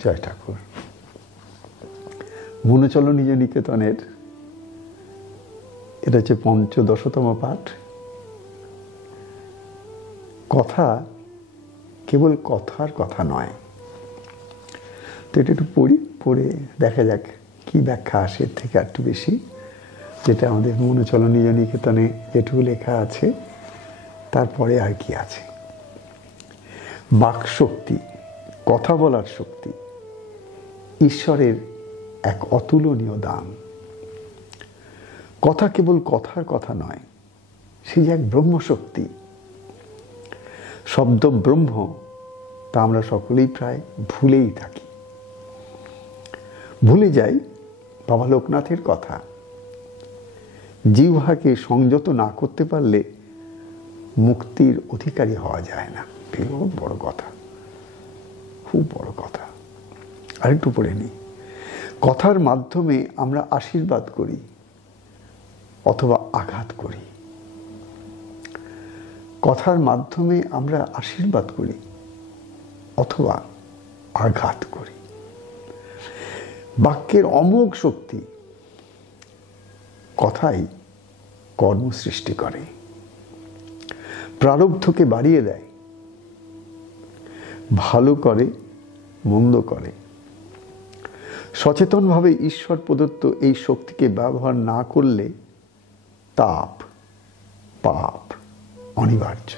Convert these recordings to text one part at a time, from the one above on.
জয় ঠাকুর। মনোচলো নিজ নিকেতনের এটা হচ্ছে ৫৫তম পাঠ। কথা কেবল কথার কথা নয়। তো এটা একটু পড়ে দেখা যাক কি ব্যাখ্যা আসে এর থেকে একটু বেশি, যেটা আমাদের মনোচলো নিজ নিকেতনে যেটুকু লেখা আছে তারপরে আর কি আছে। বাক শক্তি, কথা বলার শক্তি ঈশ্বরের এক অতুলনীয় দান। কথা কেবল কথার কথা নয়, সে যে এক ব্রহ্মশক্তি। শব্দ ব্রহ্ম, তা আমরা সকলেই প্রায় ভুলেই থাকি। ভুলে যাই বাবা লোকনাথের কথা, জিহ্বাকে সংযত না করতে পারলে মুক্তির অধিকারী হওয়া যায় না। খুব বড় কথা, খুব বড় কথা। আরেকটু পড়ে নিই। কথার মাধ্যমে আমরা আশীর্বাদ করি অথবা আঘাত করি। কথার মাধ্যমে আমরা আশীর্বাদ করি অথবা আঘাত করি। বাক্যের অমোঘ শক্তি। কথাই কর্ম সৃষ্টি করে, প্রারব্ধকে বাড়িয়ে দেয়, ভালো করে মন্দ করে। সচেতনভাবে ঈশ্বর প্রদত্ত এই শক্তিকে ব্যবহার না করলে তাপ, পাপ অনিবার্য।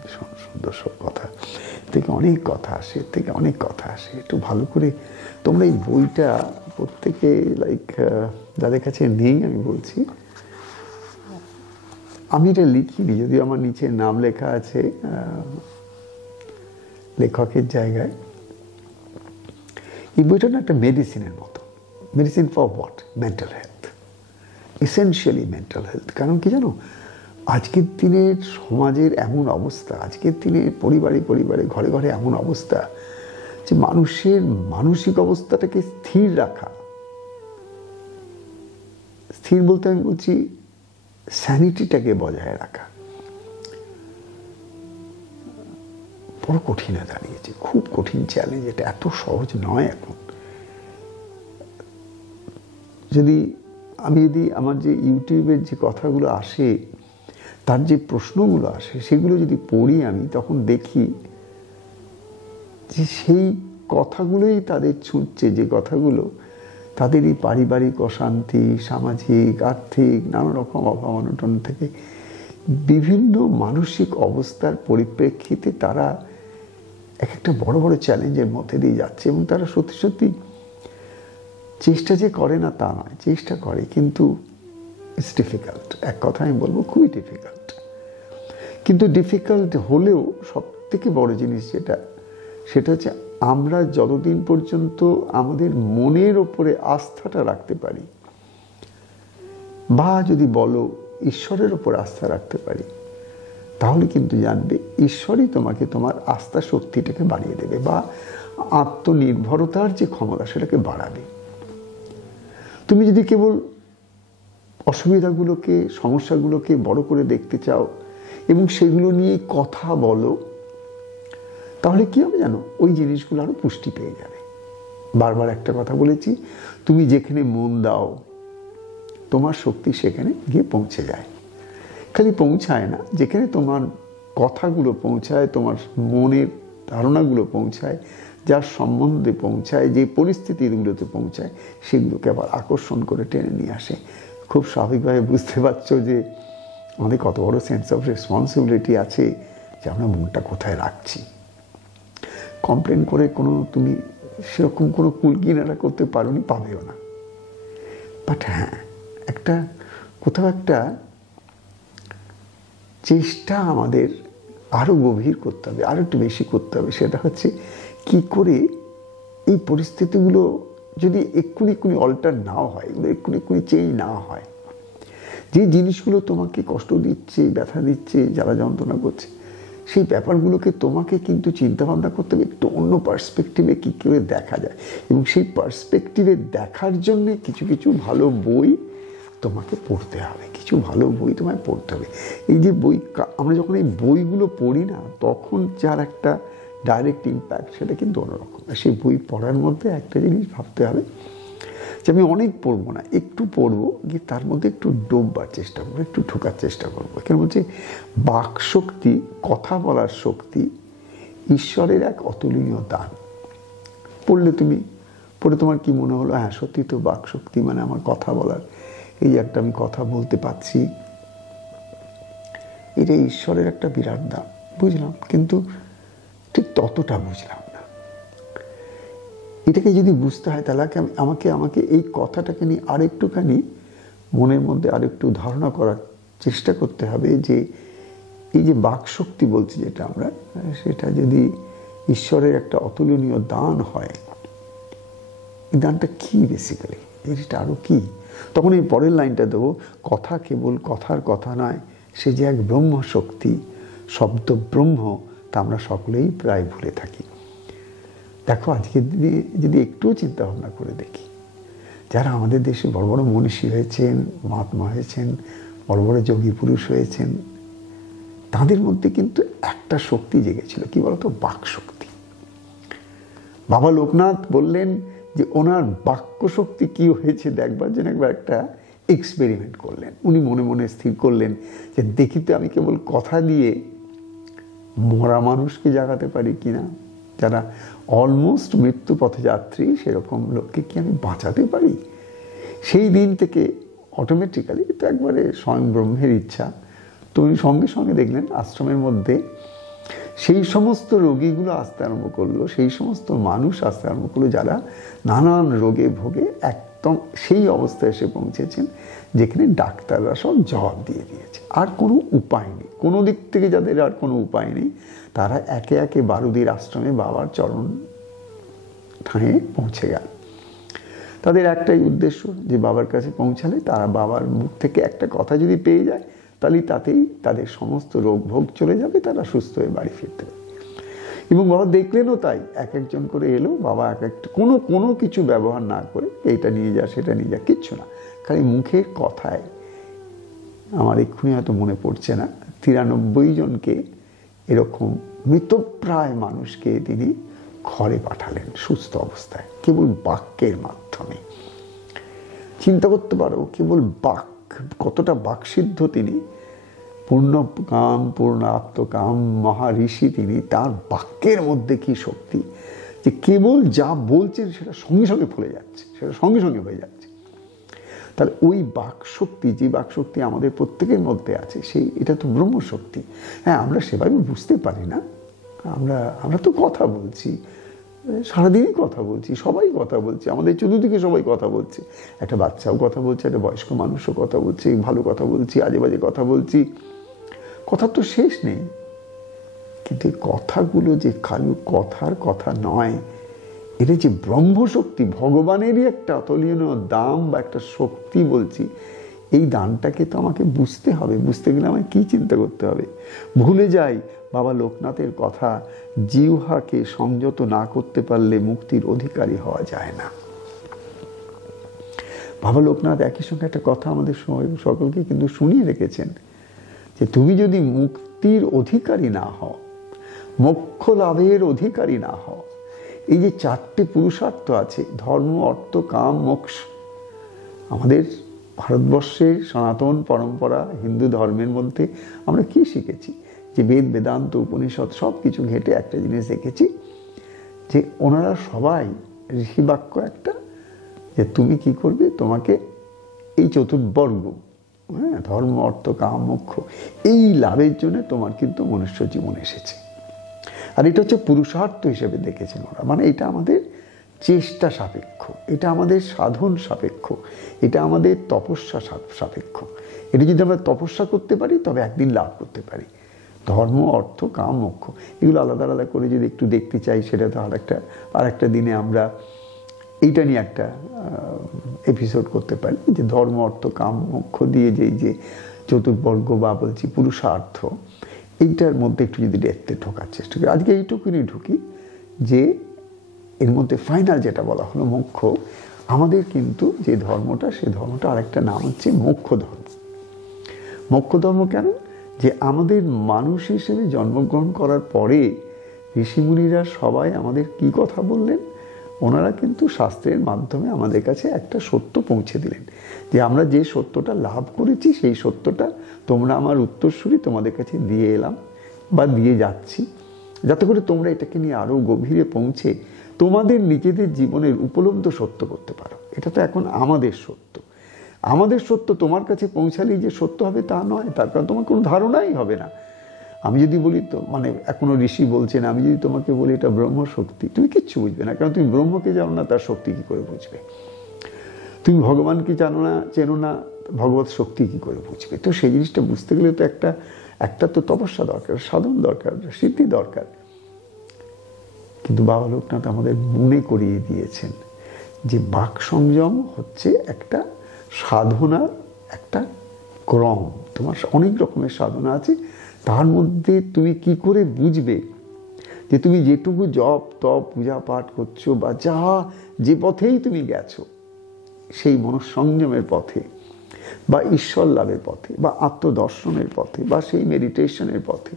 ভীষণ সুন্দর সব কথা থেকে অনেক কথা আসে, এর থেকে অনেক কথা আসে। একটু ভালো করে তোমরা এই বইটা প্রত্যেকে যাদের কাছে নেই আমি বলছি, আমি এটা লিখিনি, যদিও আমার নিচে নাম লেখা আছে লেখকের জায়গায়। এই বইটা না একটা মেডিসিনের মতো। Medicine for what? Mental health, essentially mental health. কারণ কি জানো, আজকের দিনের সমাজের এমন অবস্থা, আজকের দিনে পরিবারে ঘরে ঘরে এমন অবস্থা যে মানুষের মানসিক অবস্থাটাকে স্থির রাখা, স্থির বলতে আমি বলছি স্যানিটিটাকে বজায় রাখা, বড় কঠিন হয়ে দাঁড়িয়েছে। খুব কঠিন চ্যালেঞ্জ, এটা এত সহজ নয় এখন। যদি আমার যে ইউটিউবের যে কথাগুলো আসে, তার যে প্রশ্নগুলো আসে, সেগুলো যদি পড়ি আমি, তখন দেখি যে সেই কথাগুলোই তাদের ছুঁচ্ছে, যে কথাগুলো তাদেরই পারিবারিক অশান্তি, সামাজিক, আর্থিক নানা রকম অভাব অনটন থেকে বিভিন্ন মানসিক অবস্থার পরিপ্রেক্ষিতে তারা এক একটা বড় বড় চ্যালেঞ্জের মধ্যে দিয়ে যাচ্ছে। এবং তারা সত্যি সত্যি চেষ্টা যে করে না তা নয়, চেষ্টা করে, কিন্তু ইটস ডিফিকাল্ট। এক কথা আমি বলবো, খুবই ডিফিকাল্ট। কিন্তু ডিফিকাল্ট হলেও সব থেকে বড় জিনিস সেটা হচ্ছে আমরা যতদিন পর্যন্ত আমাদের মনের ওপরে আস্থাটা রাখতে পারি, বা যদি বলো ঈশ্বরের ওপর আস্থা রাখতে পারি, তাহলে কিন্তু জানবে ঈশ্বরই তোমাকে তোমার আস্থা শক্তিটাকে বাড়িয়ে দেবে, বা আত্মনির্ভরতার যে ক্ষমতা সেটাকে বাড়াবে। তুমি যদি কেবল অসুবিধাগুলোকে, সমস্যাগুলোকে বড় করে দেখতে চাও এবং সেগুলো নিয়ে কথা বলো, তাহলে কি হবে জানো, ওই জিনিসগুলো আরো পুষ্টি পেয়ে যাবে। বারবার একটা কথা বলেছি, তুমি যেখানে মন দাও তোমার শক্তি সেখানে গিয়ে পৌঁছে যায়। খালি পৌঁছায় না, যেখানে তোমার কথাগুলো পৌঁছায়, তোমার মনের ধারণাগুলো পৌঁছায়, যার সম্বন্ধে পৌঁছায়, যে পরিস্থিতিগুলোতে পৌঁছায়, সেগুলোকে আবার আকর্ষণ করে টেনে নিয়ে আসে। খুব স্বাভাবিকভাবে বুঝতে পারছো যে আমাদের কত বড় সেন্স অফ রেসপন্সিবিলিটি আছে, যে আমরা মনটা কোথায় রাখছি। কমপ্লেন করে তুমি সেরকম কোনো কুল কিনারা করতে পারোনি, পাবেও না। বাট হ্যাঁ, কোথাও একটা চেষ্টা আমাদের আরো গভীর করতে হবে, আরো একটু বেশি করতে হবে। সেটা হচ্ছে কি করে এই পরিস্থিতিগুলো যদি এক্ষুনি অল্টার নাও হয়, এগুলো এক্ষুনি চেঞ্জ না হয়, যে জিনিসগুলো তোমাকে কষ্ট দিচ্ছে, ব্যথা দিচ্ছে, যারা যন্ত্রণা করছে, সেই ব্যাপারগুলোকে তোমাকে কিন্তু চিন্তাভাবনা করতে হবে একটু অন্য পার্সপেক্টিভে কি করে দেখা যায়। এবং সেই পার্সপেক্টিভে দেখার জন্যে কিছু কিছু ভালো বই তোমাকে পড়তে হবে, কিছু ভালো বই তোমায় পড়তে হবে। এই যে আমরা যখন এই বইগুলো পড়ি না, তখন যার একটা ডাইরেক্ট ইম্প্যাক্ট সেটা কিন্তু অন্যরকম। সেই বই পড়ার মধ্যে একটা জিনিস ভাবতে হবে যে আমি অনেক পড়বো না, একটু পড়বো, গিয়ে তার মধ্যে একটু ডোববার চেষ্টা করবো, একটু ঢোকার চেষ্টা করবো। কেন বলছে বাক শক্তি, কথা বলার শক্তি ঈশ্বরের এক অতুলনীয় দান। পড়লে তুমি পড়ে তোমার কি মনে হলো? হ্যাঁ, সত্যি তো বাক শক্তি মানে আমার কথা বলার, এই যে একটা আমি কথা বলতে পারছি, এটা ঈশ্বরের একটা বিরাট দান। বুঝলাম, কিন্তু ঠিক ততটা বুঝলাম না। এটাকে যদি বুঝতে হয় তাহলে আমাকে এই কথাটাকে নিয়ে আরেকটুখানি মনের মধ্যে আরেকটু ধারণা করার চেষ্টা করতে হবে যে এই যে বাকশক্তি বলছি যেটা আমরা, সেটা যদি ঈশ্বরের একটা অতুলনীয় দান হয়, এই দানটা কি বেসিক্যালি, এটা আরো কি? তখন এই পরের লাইনটা দেবো, কথা কেবল কথার কথা নয়, সে যে এক ব্রহ্ম শক্তি, শব্দ ব্রহ্ম, তা আমরা সকলেই প্রায় ভুলে থাকি। দেখো আজকের দিনে যদি একটুও চিন্তা ভাবনা করে দেখি, যারা আমাদের দেশে বড় বড় মনীষী হয়েছেন, মহাত্মা হয়েছেন, বড় বড় যোগী পুরুষ হয়েছেন, তাদের মধ্যে কিন্তু একটা শক্তি জেগেছিল, কি বলতো? বাক শক্তি। বাবা লোকনাথ বললেন যে ওনার বাক্য শক্তি কি হয়েছে দেখবার জন্য একবার একটা এক্সপেরিমেন্ট করলেন। উনি মনে মনে স্থির করলেন যে দেখি তো আমি কেবল কথা দিয়ে মরা মানুষকে জাগাতে পারি কিনা, যারা অলমোস্ট মৃত্যু পথে যাত্রী, সেরকম লোককে কি আমি বাঁচাতে পারি। সেই দিন থেকে অটোমেটিক্যালি, তো একবারে স্বয়ং ব্রহ্মের ইচ্ছা, তো উনি সঙ্গে সঙ্গে দেখলেন আশ্রমের মধ্যে সেই সমস্ত রোগীগুলো আসতে আরম্ভ করলো, সেই সমস্ত মানুষ আসতে আরম্ভ করলো যারা নানান রোগে ভোগে একদম সেই অবস্থায় এসে পৌঁছেছেন যেখানে ডাক্তাররা সব জবাব দিয়ে দিয়েছে, আর কোনো উপায় নেই, কোনো দিক থেকে যাদের আর কোনো উপায় নেই, তারা একে একে বারুদির আশ্রমে বাবার চরণ ঠাঁয়ে পৌঁছে গেল। তাদের একটাই উদ্দেশ্য যে বাবার কাছে পৌঁছালে তারা বাবার মুখ থেকে একটা কথা যদি পেয়ে যায়, তাহলে তাতেই তাদের সমস্ত রোগ ভোগ চলে যাবে, তারা সুস্থ হয়ে বাড়ি ফিরতে পারে। এবং বাবা দেখলেনও তাই, এক একজন করে এলো, বাবা এক একটা কোনো কিছু ব্যবহার না করে, এইটা নিয়ে যা সেটা নিয়ে যা, কিচ্ছু না, খালি মুখের কথায়, আমার এক্ষুনি হয়তো মনে পড়ছে না, 93 জনকে এরকম মৃতপ্রায় মানুষকে তিনি ঘরে পাঠালেন সুস্থ অবস্থায়, কেবল বাক্যের মাধ্যমে। চিন্তা করতে পারো কেবল বাক, কতটা বাকসিদ্ধ তিনি, পূর্ণ কাম পূর্ণ আত্মকাম মহাঋষি তিনি, তার বাক্যের মধ্যে কি শক্তি যে কেবল যা বলছেন সেটা সঙ্গে সঙ্গে ফলে যাচ্ছে, সেটা সঙ্গে সঙ্গে হয়ে যাচ্ছে। তাহলে ওই বাক শক্তি, যে বাক শক্তি আমাদের প্রত্যেকের মধ্যে আছে, এটা তো ব্রহ্মশক্তি। হ্যাঁ, আমরা সেভাবে বুঝতে পারি না, আমরা তো কথা বলছি, সারাদিনই কথা বলছি, সবাই কথা বলছে, আমাদের চতুর্দিকে সবাই কথা বলছে, একটা বাচ্চাও কথা বলছে, একটা বয়স্ক মানুষও কথা বলছে, ভালো কথা বলছি, আজে বাজে কথা বলছি, কথার তো শেষ নেই। কিন্তু কথাগুলো যে খালি কথার কথা নয়, এটা যে ব্রহ্মশক্তি, ভগবানেরই একটা অতুলনীয় দান বা একটা শক্তি বলছি, এই দানটাকে তো আমাকে বুঝতে হবে। বুঝতে গেলে আমায় কি চিন্তা করতে হবে? ভুলে যাই বাবা লোকনাথের কথা, জিহ্বাকে সংযত না করতে পারলে মুক্তির অধিকারী হওয়া যায় না। বাবা লোকনাথ একই সঙ্গে একটা কথা আমাদের সকলকে কিন্তু শুনিয়ে রেখেছেন যে তুমি যদি মুক্তির অধিকারী না হও, মোক্ষ লাভের অধিকারী না হও, এই যে 4টে পুরুষার্থ আছে, ধর্ম অর্থ কাম মোক্ষ, আমাদের ভারতবর্ষে সনাতন পরম্পরা হিন্দু ধর্মের মধ্যে আমরা কি শিখেছি? যে বেদ বেদান্ত উপনিষদ সব কিছু ঘেটে একটা জিনিস দেখেছি যে ওনারা সবাই ঋষি বাক্য একটা, যে তুমি কি করবে, তোমাকে এই চতুর্বর্গ, হ্যাঁ, ধর্ম অর্থ কাম মোক্ষ, এই লাভের জন্য তোমার কিন্তু মনুষ্য জীবন এসেছে। আর এটা হচ্ছে পুরুষার্থ হিসেবে দেখেছেন ওরা, মানে এটা আমাদের চেষ্টা সাপেক্ষ, এটা আমাদের সাধন সাপেক্ষ, এটা আমাদের তপস্যা সাপেক্ষ। এটা যদি আমরা তপস্যা করতে পারি তবে একদিন লাভ করতে পারি। ধর্ম অর্থ কাম মোক্ষ এগুলো আলাদা আলাদা করে যদি একটু দেখতে চাই, সেটা তো আর একটা দিনে আমরা এইটা নিয়ে একটা এপিসোড করতে পারি, যে ধর্ম অর্থ কাম মোক্ষ দিয়ে যে চতুর্বর্গ বা বলছি পুরুষার্থ, এইটার মধ্যে একটু যদি দেখতে ঢোকার চেষ্টা করি। আজকে এইটুকুনি ঢুকি যে এর মধ্যে ফাইনাল যেটা বলা হলো মোক্ষ, আমাদের কিন্তু যে ধর্মটা, সেই ধর্মটা আরেকটা নাম হচ্ছে মোক্ষ ধর্ম। মোক্ষ ধর্ম কেন? যে আমাদের মানুষ হিসেবে জন্মগ্রহণ করার পরে ঋষিমুনিরা সবাই আমাদের কি কথা বললেন? ওনারা কিন্তু শাস্ত্রের মাধ্যমে আমাদের কাছে একটা সত্য পৌঁছে দিলেন, যে আমরা যে সত্যটা লাভ করেছি সেই সত্যটা তোমরা আমার উত্তরসূরি তোমাদের কাছে দিয়ে এলাম বা দিয়ে যাচ্ছি, যাতে করে তোমরা এটাকে নিয়ে আরও গভীরে পৌঁছে তোমাদের নিজেদের জীবনের উপলব্ধ সত্য করতে পারো। এটা তো এখন আমাদের সত্য। আমাদের সত্য তোমার কাছে পৌঁছালেই যে সত্য হবে তা নয়, তার কারণ তোমার কোনো ধারণাই হবে না। আমি যদি বলি তো মানে এখনো ঋষি বলছেন, আমি যদি তোমাকে বলি এটা ব্রহ্মশক্তি, তুমি কিচ্ছু বুঝবে না, কারণ তুমি ব্রহ্মকে জানো না, তার শক্তি কি করে বুঝবে? তুমি ভগবানকে জানো না, চেনো না, ভগবত শক্তি কি করে বুঝবে? তো সেই জিনিসটা বুঝতে গেলে তো একটা তো তপস্যা দরকার, সাধন দরকার, সিদ্ধি দরকার। কিন্তু বাবা লোকনাথ আমাদের মনে করিয়ে দিয়েছেন যে বাক সংযম হচ্ছে একটা সাধনার একটা ক্রম। তোমার অনেক রকমের সাধনা আছে, তার মধ্যে তুমি কি করে বুঝবে যে তুমি যেটুকু জপ তপ পূজা পাঠ করছো বা যে পথেই তুমি গেছো, সেই মনঃসংযমের পথে বা ঈশ্বর লাভের পথে বা আত্মদর্শনের পথে বা সেই মেডিটেশনের পথে,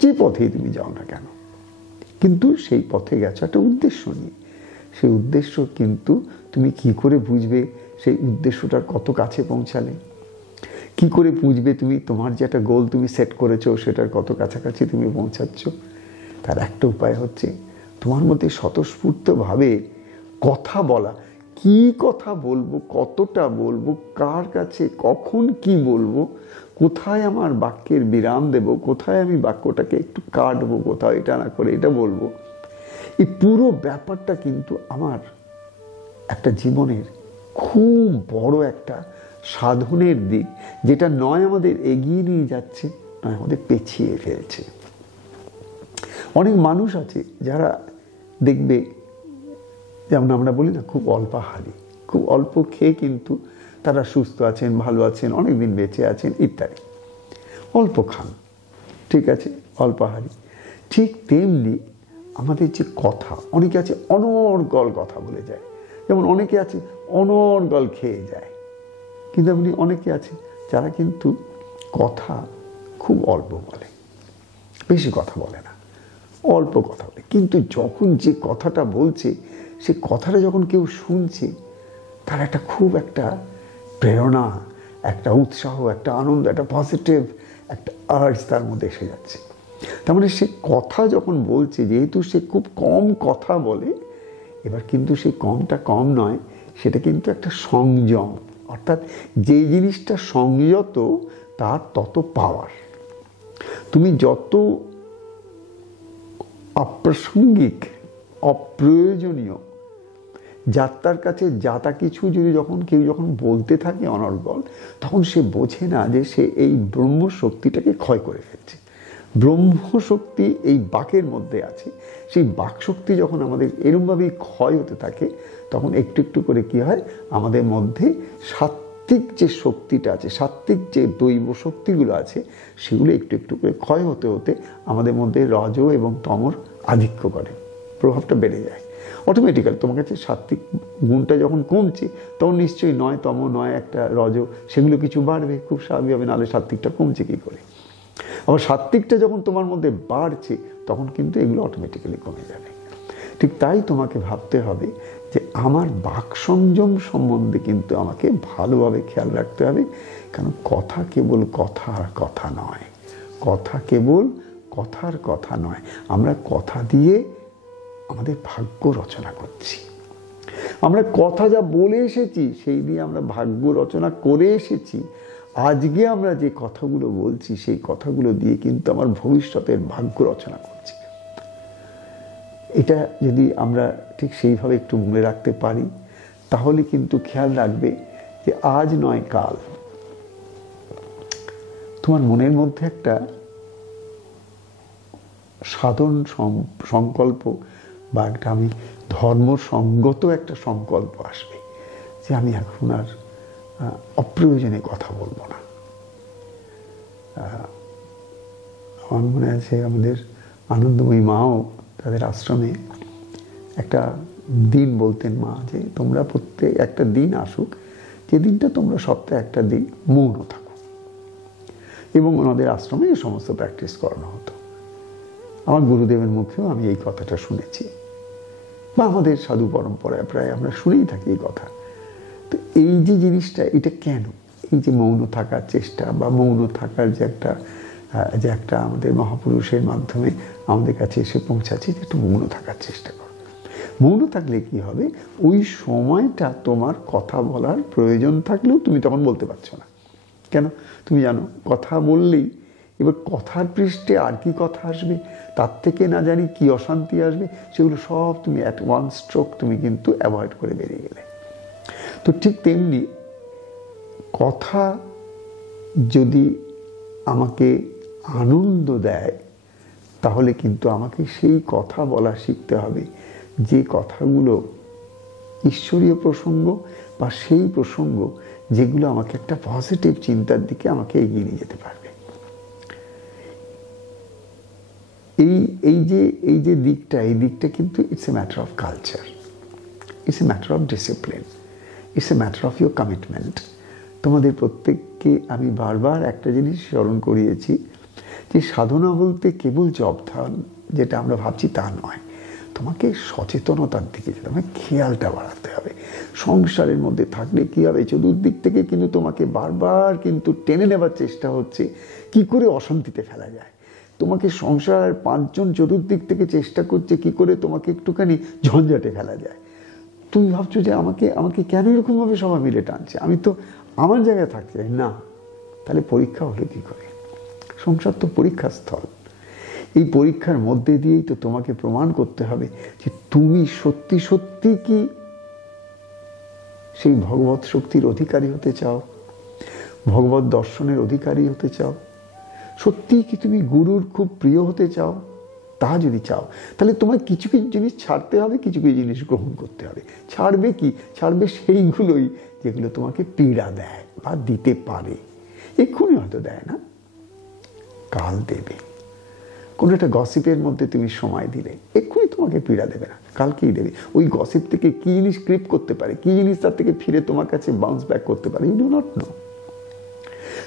যে পথেই তুমি যাও না কেন, কিন্তু সেই পথে গেছো একটা উদ্দেশ্য নিয়ে। সেই উদ্দেশ্য কিন্তু তুমি কি করে বুঝবে সেই উদ্দেশ্যটার কত কাছে পৌঁছালে? কি করে বুঝবে তুমি তোমার যে একটা গোল তুমি সেট করেছো সেটার কত কাছাকাছি তুমি পৌঁছাচ্ছ? তার একটা উপায় হচ্ছে তোমার মধ্যে স্বতঃস্ফূর্তভাবে কথা বলা। কি কথা বলবো, কতটা বলবো, কার কাছে কখন কি বলবো, কোথায় আমার বাক্যের বিরাম দেব, কোথায় আমি বাক্যটাকে একটু কাটবো, কোথাও এটা না করে এটা বলবো, এই পুরো ব্যাপারটা কিন্তু আমার একটা জীবনের খুব বড় একটা সাধনের দিক, যেটা নয় আমাদের এগিয়ে নিয়ে যাচ্ছে, নয় আমাদের পেছিয়ে ফেলছে। অনেক মানুষ আছে যারা দেখবে, যেমন আমরা বলি না, খুব অল্পাহারী, খুব অল্প খেয়ে কিন্তু তারা সুস্থ আছেন, ভালো আছেন, অনেক দিন বেঁচে আছেন ইত্যাদি। অল্প খান, ঠিক আছে, অল্পাহারী। ঠিক তেমনি আমাদের যে কথা, অনেকে আছে অনর্গল কথা বলে যায়, যেমন অনেকে আছে অনর্গল খেয়ে যায়, কিন্তু এমনি অনেকে আছে যারা কিন্তু কথা খুব অল্প বলে, বেশি কথা বলে না, অল্প কথা বলে, কিন্তু যখন যে কথাটা বলছে সে কথাটা যখন কেউ শুনছে, তার একটা খুব একটা প্রেরণা, একটা উৎসাহ, একটা আনন্দ, একটা পজিটিভ একটা আর্জ তার মধ্যে এসে যাচ্ছে। তার মানে সে কথা যখন বলছে, যেহেতু সে খুব কম কথা বলে, এবার কিন্তু সেই কমটা কম নয়, সেটা কিন্তু একটা সংযম, অর্থাৎ যে জিনিসটা সংযত তার তত পাওয়ার। তুমি যত অপ্রাসঙ্গিক, অপ্রয়োজনীয়, যাত্রার কাছে যাতা কিছু যদি কেউ যখন বলতে থাকে অনর্গল, তখন সে বোঝে না যে সে এই ব্রহ্মশক্তিটাকে ক্ষয় করে ফেলছে। ব্রহ্মশক্তি এই বাকের মধ্যে আছে। সেই বাকশক্তি যখন আমাদের এরমভাবেই ক্ষয় হতে থাকে, তখন একটু একটু করে কি হয়, আমাদের মধ্যে সাত্ত্বিক যে শক্তিটা আছে, সাত্ত্বিক যে দৈব শক্তিগুলো আছে, সেগুলো একটু একটু করে ক্ষয় হতে হতে আমাদের মধ্যে রজ এবং তমর আধিক্য করে, প্রভাবটা বেড়ে যায়। অটোমেটিক্যালি তোমার কাছে সাত্ত্বিক গুণটা যখন কমছে, তখন নিশ্চয়ই নয় তম নয় একটা রজ, সেগুলো কিছু বাড়বে, খুব স্বাভাবিক হবে, নাহলে সাত্ত্বিকটা কমছে কী করে। আবার সাত্ত্বিকটা যখন তোমার মধ্যে বাড়ছে, তখন কিন্তু এগুলো অটোমেটিক্যালি কমে যাবে। ঠিক তাই তোমাকে ভাবতে হবে যে আমার বাক সংযম সম্বন্ধে কিন্তু আমাকে ভালোভাবে খেয়াল রাখতে হবে, কারণ কথা কেবল কথার কথা নয়, কথা কেবল কথার কথা নয়। আমরা কথা দিয়ে আমাদের ভাগ্য রচনা করছি। আমরা কথা যা বলে এসেছি সেই দিয়ে আমরা ভাগ্য রচনা করে এসেছি। আজকে আমরা যে কথাগুলো বলছি সেই কথাগুলো দিয়ে কিন্তু আমার ভবিষ্যতের ভাগ্য রচনা করছি। এটা যদি আমরা ঠিক সেইভাবে একটু মনে রাখতে পারি, তাহলে কিন্তু খেয়াল রাখবে যে আজ নয় কাল তোমার মনের মধ্যে একটা সাধন সংকল্প বা একটা আমি ধর্মসঙ্গত একটা সংকল্প আসবে যে আমি এখন আর অপ্রয়োজনে কথা বলবো না। আমার মনে আছে আমাদের আনন্দময়ী মাও তাদের আশ্রমে একটা দিন বলতেন মা, যে তোমরা প্রত্যেক একটা দিন আসুক, যে দিনটা তোমরা সপ্তাহে একটা দিন মৌন থাকো, এবং ওনাদের আশ্রমে এই সমস্ত প্র্যাকটিস করানো হতো। আমার গুরুদেবের মুখেও আমি এই কথাটা শুনেছি, বা আমাদের সাধু পরম্পরায় প্রায় আমরা শুনেই থাকি এই কথা। তো এই যে জিনিসটা, এটা কেন? এই যে মৌন থাকার চেষ্টা বা মৌন থাকার যে একটা আমাদের মহাপুরুষের মাধ্যমে আমাদের কাছে এসে পৌঁছাচ্ছে, যে একটু মৌন থাকার চেষ্টা করো। মৌন থাকলে কি হবে, ওই সময়টা তোমার কথা বলার প্রয়োজন থাকলেও তুমি তখন বলতে পারছো না। কেন? তুমি জানো কথা বললেই এবার কথার পৃষ্ঠে আর কি কথা আসবে, তার থেকে না জানি কি অশান্তি আসবে, সেগুলো সব তুমি অ্যাট ওয়ান স্ট্রোক তুমি কিন্তু অ্যাভয়েড করে বেরিয়ে গেলে। তো ঠিক তেমনি কথা যদি আমাকে আনন্দ দেয়, তাহলে কিন্তু আমাকে সেই কথা বলা শিখতে হবে যে কথাগুলো ঈশ্বরীয় প্রসঙ্গ বা সেই প্রসঙ্গ যেগুলো আমাকে একটা পজিটিভ চিন্তার দিকে আমাকে এগিয়ে নিয়ে যেতে পারবে। এই যে দিকটা, এই দিকটা কিন্তু it's a matter of culture, it's a matter of discipline, it's a matter of your commitment. তোমাদের প্রত্যেককে আমি বারবার একটা জিনিস স্মরণ করিয়েছি, যে সাধনা বলতে কেবল জপ ধ্যান যেটা আমরা ভাবছি তা নয়। তোমাকে সচেতনতার দিকে যেতে হবে, খেয়ালটা বাড়াতে হবে। সংসারের মধ্যে থাকলে কি হবে, চতুর্দিক থেকে কিন্তু তোমাকে বারবার কিন্তু টেনে নেবার চেষ্টা হচ্ছে কি করে অশান্তিতে ফেলা যায়। তোমাকে সংসার 5 জন চতুর্দিক থেকে চেষ্টা করছে কি করে তোমাকে একটুখানি ঝঞ্ঝাটে ফেলা যায়। তুমি ভাবছো যে আমাকে কেন এরকমভাবে সবাই মিলে টানছে, আমি তো আমার জায়গায় থাকতে চাই না। তাহলে পরীক্ষা হলো কি করে? সংসার তো পরীক্ষার স্থল। এই পরীক্ষার মধ্যে দিয়েই তো তোমাকে প্রমাণ করতে হবে যে তুমি সত্যি সত্যি কি সেই ভগবত শক্তির অধিকারী হতে চাও, ভগবত দর্শনের অধিকারী হতে চাও, সত্যি কি তুমি গুরুর খুব প্রিয় হতে চাও। তা যদি চাও তাহলে তোমার কিছু কিছু জিনিস ছাড়তে হবে, কিছু কিছু জিনিস গ্রহণ করতে হবে। ছাড়বে কি? ছাড়বে সেইগুলোই যেগুলো তোমাকে পীড়া দেয় বা দিতে পারে। এক্ষুনি হয়তো দেয় না, কাল দেবে। কোনো একটা গসিপের মধ্যে তুমি সময় দিলে এক্ষুনি তোমাকে পীড়া দেবে না, কালকেই দেবে। ওই গসিপ থেকে কি জিনিস ক্রিপ করতে পারে, কি জিনিস তার থেকে ফিরে তোমার কাছে বাউন্স ব্যাক করতে পারে, ইউ ডু নট নো।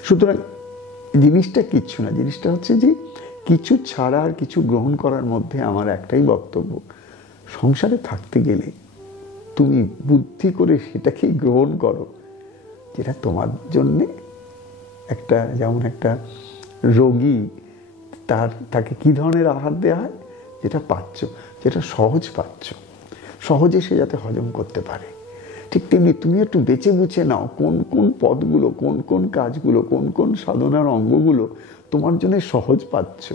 সুতরাং জিনিসটা কিচ্ছু না, জিনিসটা হচ্ছে যে কিছু ছাড়া আর কিছু গ্রহণ করার মধ্যে আমার একটাই বক্তব্য, সংসারে থাকতে গেলে তুমি বুদ্ধি করে সেটাকেই গ্রহণ করো যেটা তোমার জন্যে একটা, যেমন একটা রোগী তাকে কি ধরনের আহার দেওয়া হয়, যেটা পাচ্ছ, যেটা সহজ পাচ্ছ, সহজে সে যাতে হজম করতে পারে। ঠিক তেমনি তুমি একটু বেছে বুঝে নাও কোন কোন পদগুলো, কোন কোন কাজগুলো, কোন কোন সাধনার অঙ্গগুলো তোমার জন্য সহজ পাচ্ছ,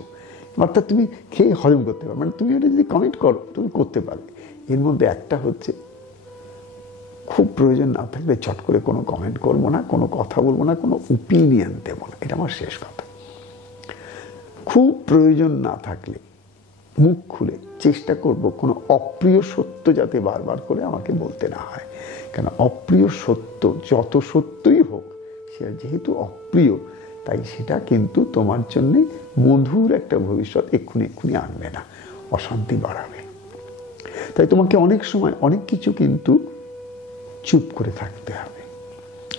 অর্থাৎ তুমি খেয়ে হজম করতে পারবে। মানে তুমি এটা যদি কমিট করো তুমি করতে পারবে। এর মধ্যে একটা হচ্ছে খুব প্রয়োজন না থাকলে চট করে কোনো কমেন্ট করবো না, কোনো কথা বলবো না, কোনো ওপিনিয়ন দেবো না, এটা আমার শেষ কথা। খুব প্রয়োজন না থাকলে মুখ খুলে চেষ্টা করব কোনো অপ্রিয় সত্য যাতে বারবার করে আমাকে বলতে না হয়। কেন অপ্রিয় সত্য যত সত্যই হোক, সে যেহেতু অপ্রিয়, তাই সেটা কিন্তু তোমার জন্য মধুর একটা ভবিষ্যৎ এক্ষুনি আনবে না, অশান্তি বাড়াবে। তাই তোমাকে অনেক সময় অনেক কিছু কিন্তু চুপ করে থাকতে হবে,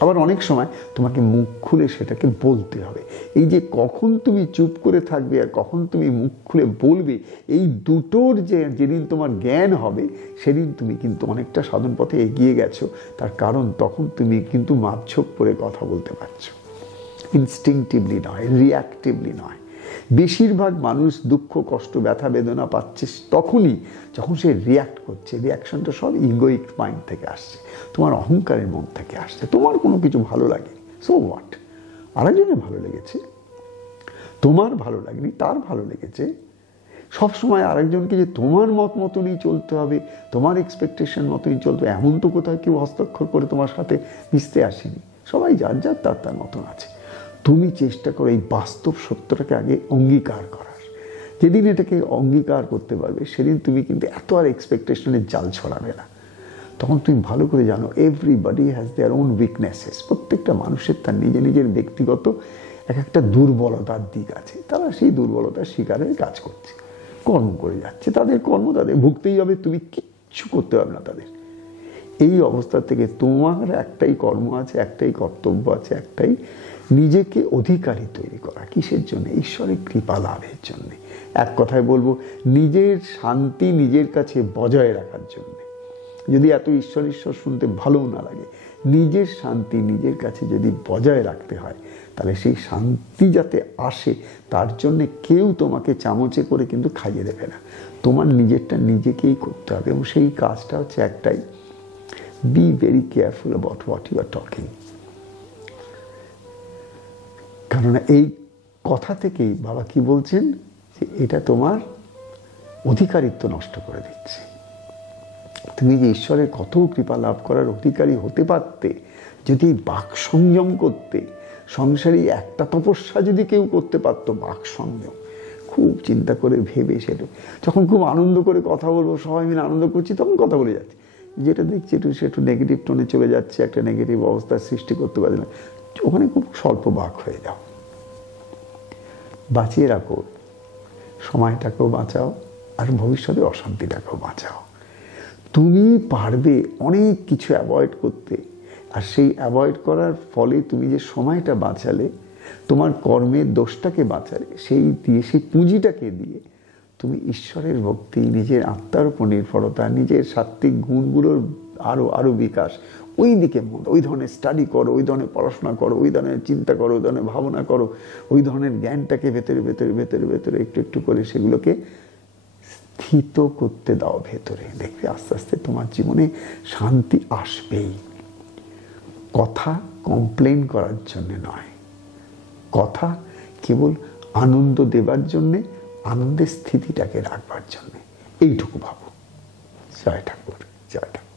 আবার অনেক সময় তোমাকে মুখ খুলে সেটাকে বলতে হবে। এই যে কখন তুমি চুপ করে থাকবে আর কখন তুমি মুখ খুলে বলবে, এই দুটোর যেদিন তোমার জ্ঞান হবে সেদিন তুমি কিন্তু অনেকটা সাধন পথে এগিয়ে গেছো। তার কারণ তখন তুমি কিন্তু মাপঝোপ করে কথা বলতে পারছো, ইনস্টিংটিভলি নয়, রিয়াক্টিভলি নয়। বেশিরভাগ মানুষ দুঃখ কষ্ট ব্যথা বেদনা পাচ্ছে তখনই যখন সে রিয়াক্ট করছে। রিয়াকশনটা সব ইগোইক মাইন্ড থেকে আসছে, তোমার অহংকারের মন থেকে আসছে। তোমার কোনো কিছু ভালো লাগে, সো হোয়াট, আরেকজনের ভালো লেগেছে, তোমার ভালো লাগেনি, তার ভালো লেগেছে। সবসময় আরেকজনকে যে তোমার মত মতনই চলতে হবে, তোমার এক্সপেকটেশন মতনই চলতে হবে, এমন তো কোথাও কেউ হস্তাক্ষর করে তোমার সাথে মিশতে আসেনি। সবাই যার যার তার মতন আছে। তুমি চেষ্টা করো এই বাস্তব সত্যটাকে আগে অঙ্গীকার করার। যেদিন এটাকে অঙ্গীকার করতে পারবে সেদিন তুমি কিন্তু এত আর এক্সপেকটেশনের জাল ছড়াবে না। তখন তুমি ভালো করে জানো everybody has their own weaknesses. প্রত্যেকটা মানুষের তার নিজের ব্যক্তিগত একটা দুর্বলতার দিক আছে। তারা সেই দুর্বলতার শিকারে কাজ করছে, কর্ম করে যাচ্ছে। তাদের কর্ম তাদের ভুগতেই হবে, তুমি কিচ্ছু করতে পারবে না তাদের। এই অবস্থা থেকে তোমার একটাই কর্ম আছে, একটাই কর্তব্য আছে, একটাই নিজেকে অধিকারী তৈরি করা কিসের জন্য? ঈশ্বরের কৃপা লাভের জন্য। এক কথায় বলবো, নিজের শান্তি নিজের কাছে বজায় রাখার জন্য। যদি এত ঈশ্বর ঈশ্বর শুনতে ভালোও না লাগে, নিজের শান্তি নিজের কাছে যদি বজায় রাখতে হয়, তাহলে সেই শান্তি যাতে আসে তার জন্যে কেউ তোমাকে চামচে করে কিন্তু খাইয়ে দেবে না। তোমার নিজেরটা নিজেকেই করতে হবে, এবং সেই কাজটা হচ্ছে একটাই, be very careful about what you are talking. কেননা এই কথা থেকেই বাবা কি বলছেন, যে এটা তোমার অধিকারিত্ব নষ্ট করে দিচ্ছে। তুমি যে ঈশ্বরের কত কৃপা লাভ করার অধিকারী হতে পারতে যদি বাক সংযম করতে। সংসারী একটা তপস্যা যদি কেউ করতে পারতো, বাক সংযম, খুব চিন্তা করে ভেবে সেটা, যখন খুব আনন্দ করে কথা বলবো, সবাই মিলে আনন্দ করছি, তখন কথা বলে যাচ্ছে, যেটা দেখছি একটু নেগেটিভ টোনে চলে যাচ্ছে, একটা নেগেটিভ অবস্থার সৃষ্টি করতে পারে না, ওখানে খুব স্বল্প বাক হয়ে যাও। বাঁচিয়ে রাখো, সময়টাকেও বাঁচাও, আর ভবিষ্যতে অশান্তিটাকেও বাঁচাও। তুমি পারবে অনেক কিছু অ্যাভয়েড করতে, আর সেই অ্যাভয়েড করার ফলে তুমি যে সময়টা বাঁচালে, তোমার কর্মের দোষটাকে বাঁচালে, সেই দিয়ে, সেই পুঁজিটাকে দিয়ে তুমি ঈশ্বরের ভক্তি, নিজের আত্মার উপর নির্ভরতা, নিজের সাত্ত্বিক গুণগুলোর আরও বিকাশ, ওই দিকে ওই ধরনের স্টাডি করো, ওই ধরনের পড়াশোনা করো, ওই ধরনের চিন্তা করো, ওই ধরনের ভাবনা করো, ওই ধরনের জ্ঞানটাকে ভেতরে ভেতরে ভেতরে ভেতরে একটু একটু করে সেগুলোকে স্থিত করতে দাও ভেতরে। দেখবে আস্তে আস্তে তোমার জীবনে শান্তি আসবেই। কথা কমপ্লেন করার জন্যে নয়, কথা কেবল আনন্দ দেবার জন্যে, আনন্দের স্থিতিটাকে রাখবার জন্যে। এইটুকু ভাবো। জয় ঠাকুর, জয় ঠাকুর।